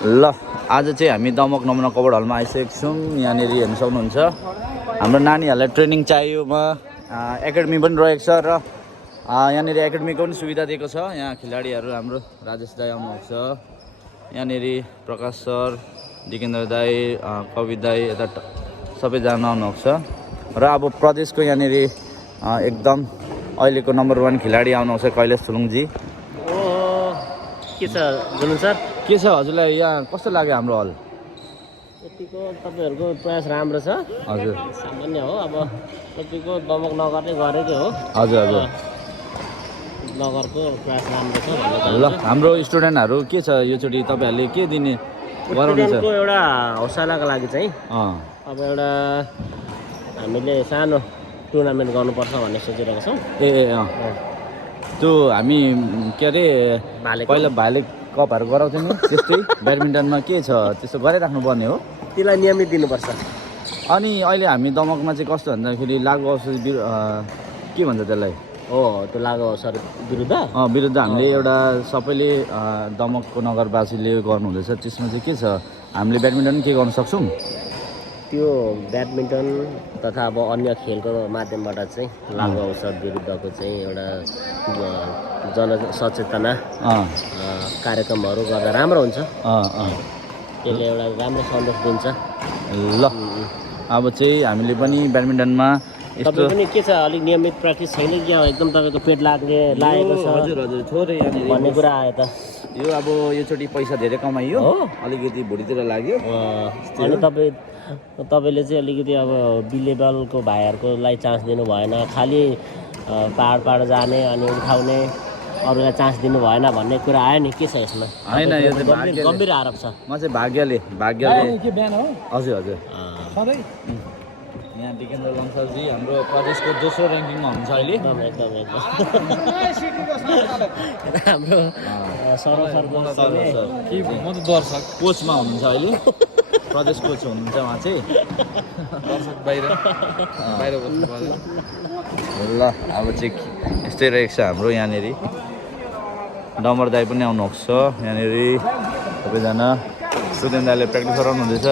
ल आज चाहिँ हामी दमक नमुना कबड हलमा आइसकेको छौँ। यहाँनिर हेर्न सक्नुहुन्छ हाम्रो नानीहरूलाई ट्रेनिङ चाहियो एकाडेमी पनि रहेको छ र यहाँनिर एकाडेमीको पनि सुविधा दिएको छ। यहाँ खेलाडीहरू हाम्रो राजेश दाई आउनुहुन्छ, यहाँनिर प्रकाश सर, दिकेन्द्र दाई, कवि दाई, यता सबैजना आउनुहुन्छ र अब प्रदेशको यहाँनिर एकदम अहिलेको नम्बर 1 खेलाडी आउनुहुन्छ कैलाश थुलुङजी। के छ जुलुङ सर? के छ हजुरलाई यहाँ कस्तो लाग्यो हाम्रो हल? यतिको तपाईँहरूको प्रयास राम्रो छ। हजुर सामान्य हो, अब यतिको दमक नगर्ने गरेकै हो। हजुर हजुर नगरको प्रयास राम्रो छ ल हाम्रो स्टुडेन्टहरू के छ योचोटि तपाईँहरूले के दिने गराउनुहुन्छ? स्टुडेन्टको एउटा हौसलाको लागि चाहिँ अब एउटा हामीले सानो टुर्नामेन्ट गर्नुपर्छ भन्ने सोचिरहेको छौँ। त्यो हामी के अरे पहिला भाले कपहरू गराउँथ्यो नि त्यस्तै ब्याडमिन्टनमा के छ त्यस्तो गरिराख्नु पर्ने हो, त्यसलाई नियमित दिनुपर्छ। अनि अहिले हामी दमकमा चाहिँ कस्तो भन्दाखेरि लागु औषधि के भन्छ त्यसलाई त्यो लागु औषध विरुद्ध विरुद्ध हामीले एउटा सबैले दमकको नगरवासीले गर्नुहुँदैछ, त्यसमा चाहिँ के छ हामीले ब्याडमिन्टन के गर्न सक्छौँ? त्यो ब्याडमिन्टन तथा अब अन्य खेलको माध्यमबाट चाहिँ लागु औषध विरुद्धको चाहिँ एउटा जनसचेतना कार्यक्रमहरू गर्दा राम्रो हुन्छ। त्यसले एउटा राम्रो सन्देश दिन्छ। ल अब चाहिँ हामीले पनि ब्याडमिन्टनमा तपाईँ पनि के छ अलिक नियमित प्र्याक्टिस छैन कि एकदम तपाईँको पेट लागेको छ? हजुर हजुर थोरै यहाँनिर भन्ने कुरा आयो त। यो अब योचोटि पैसा धेरै कमाइयो, अलिकति भुँडीतिर लाग्यो। अनि तपाईँले चाहिँ अलिकति अब बिलेबलको भाइहरूकोलाई चान्स दिनु भएन, खालि पाहाड जाने अनि उठाउने अरूलाई चान्स दिनु भएन भन्ने कुरा आयो नि, के छ यसमा? होइन यो चाहिँ गम्भीर आरोप छ। म चाहिँ भाग्यले हजुर हजुर यहाँ दिकेन्द्र लम्सरजी हाम्रो प्रदेशको दोस्रो ऱ्याङ्किङमा हुनुहुन्छ अहिले। एकदम हाम्रो दर्शक कोचमा हुनुहुन्छ अहिले, प्रदेश कोच हुनुहुन्छ उहाँ चाहिँ। दर्शक बाहिर ल अब चाहिँ यस्तै रहेको छ हाम्रो यहाँनिर। डमर दाई पनि आउनुहुन्छ यहाँनिर, सबैजना स्टुडेन्ट दाईले प्र्याक्टिस गराउनु हुँदैछ।